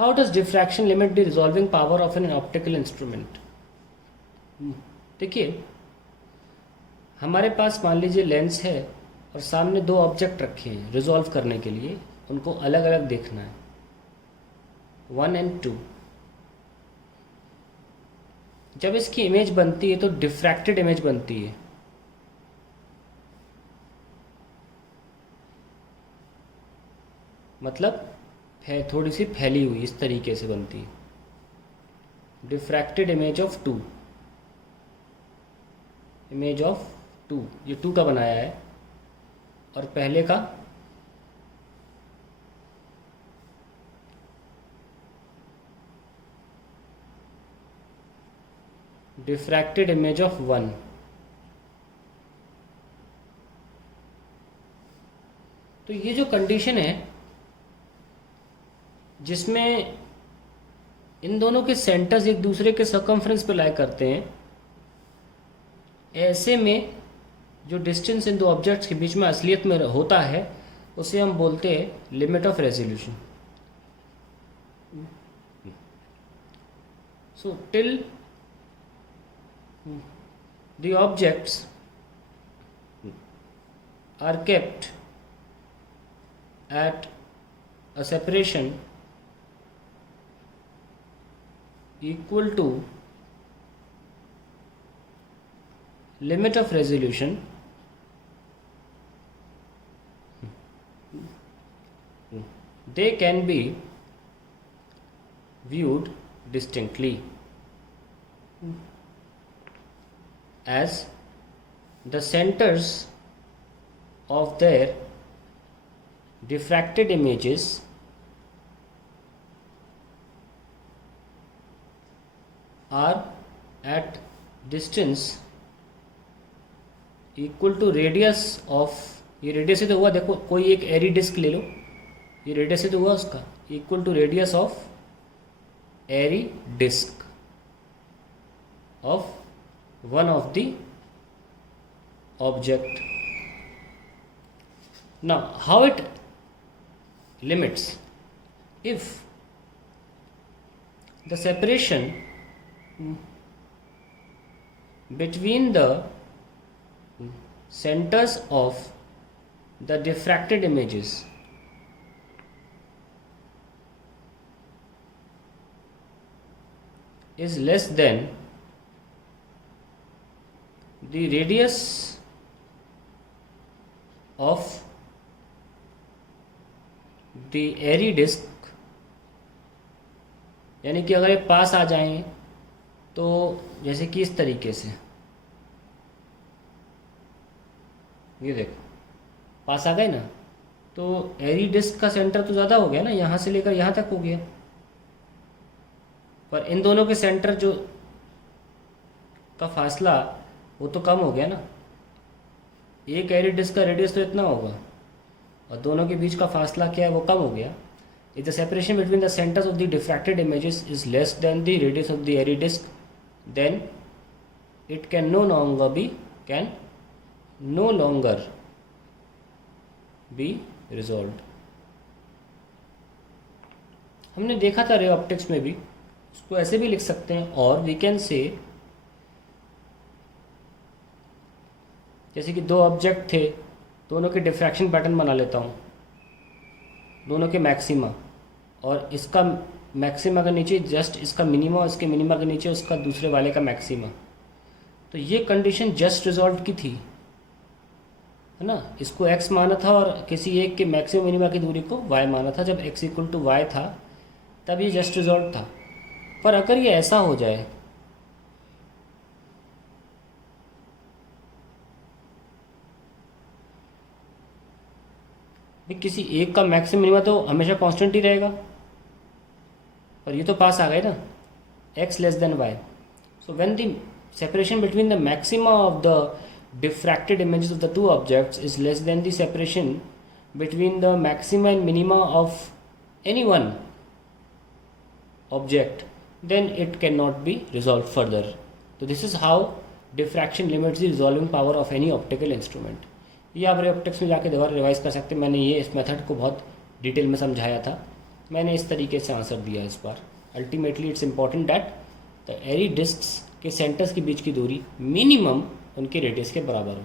How does diffraction limit the resolving power of an optical instrument? देखिए, हमारे पास मान लीजिए लेंस है और सामने दो ऑब्जेक्ट रखे हैं रिजॉल्व करने के लिए, उनको अलग अलग देखना है, 1 and 2। जब इसकी इमेज बनती है तो डिफ्रैक्टेड इमेज बनती है। मतलब थोड़ी सी फैली हुई इस तरीके से बनती है। Diffracted image of 2, image of 2, ये 2 का बनाया है, और पहले का डिफ्रैक्टेड इमेज ऑफ 1। तो ये जो कंडीशन है जिसमें इन दोनों के सेंटर्स एक दूसरे के सर्कमफ्रेंस पे लाई करते हैं, ऐसे में जो डिस्टेंस इन दो ऑब्जेक्ट्स के बीच में असलियत में होता है उसे हम बोलते हैं limit of resolution. So till the objects are kept at a separation equal to limit of resolution, they can be viewed distinctly as the centers of their diffracted images are at distance equal to radius of, ये radius से तो हुआ, देखो कोई एक एरी disc ले लो, ये radius से तो हुआ उसका, equal to radius of Airy disc of one of the object. Now how it limits? If the separation between the centers of the diffracted images is less than the radius of the airy disk, यानी कि अगर ये पास आ जाएं तो जैसे कि इस तरीके से, ये देखो पास आ गए ना, तो एरी डिस्क का सेंटर तो ज़्यादा हो गया ना, यहाँ से लेकर यहाँ तक हो गया, पर इन दोनों के सेंटर जो का फासला वो तो कम हो गया ना। एक एरी डिस्क का रेडियस तो इतना होगा और दोनों के बीच का फासला क्या है, वो कम हो गया। If the separation between the centres of the diffracted images is less than the radius of the Airy disc, then it can no longer be resolved. हमने देखा था रे ऑप्टिक्स में भी, उसको ऐसे भी लिख सकते हैं, और वी कैन से जैसे कि दो ऑब्जेक्ट थे, दोनों के डिफ्रैक्शन पैटर्न बना लेता हूँ, दोनों के मैक्सिमा, और इसका मैक्सिमा के नीचे जस्ट इसका मिनिमा, और इसके मिनिमा के नीचे उसका दूसरे वाले का मैक्सिमा। तो ये कंडीशन जस्ट रिजॉल्व की थी, है ना। इसको x माना था और किसी एक के मैक्सिमम मिनिमा की दूरी को y माना था। जब x इक्वल टू y था तब ये जस्ट रिजॉल्व था। पर अगर ये ऐसा हो जाए किसी एक का मैक्सिमम मिनिमा तो हमेशा कांस्टेंट ही रहेगा, पर ये तो पास आ गए ना, x less than y। So when the separation between the maxima of the diffracted images of the two objects is less than the separation between the maxima and minima of any one object, then it cannot be resolved further. So this is how diffraction limits the resolving power of any optical instrument. ये आप optics में जाके दोबारा revise कर सकते हैं, मैंने ये इस मेथड को बहुत डिटेल में समझाया था। मैंने इस तरीके से आंसर दिया इस बार। Ultimately it's important that the एरी डिस्क्स के सेंटर्स के बीच की दूरी मिनिमम उनके रेडियस के बराबर हो।